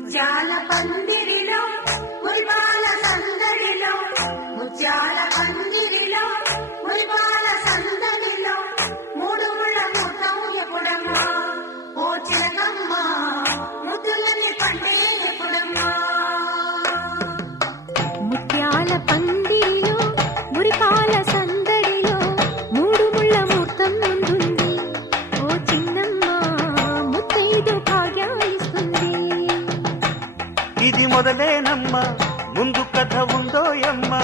ముత్యాల పందిరిలో మురిపాల సందడిలో ముత్యాల పందిరిలో మురిపాల సందడిలో మూడు ముళ్ళ ముట్టం ఎప్పుడమ్మా ఓ చిలకమ్మ ముద్దులని పండే ఎప్పుడమ్మా ముత్యాల పందిరిలో మురిపాల సందడిలో మూడు ముళ్ళ ముహూర్తం ముందుంది ఓ చిన్నమ్మ ముత్తైదు భాగ్యాలిస్తుంది ఇది మొదలేనమ్మా ముందు కథ ఉందోయమ్మా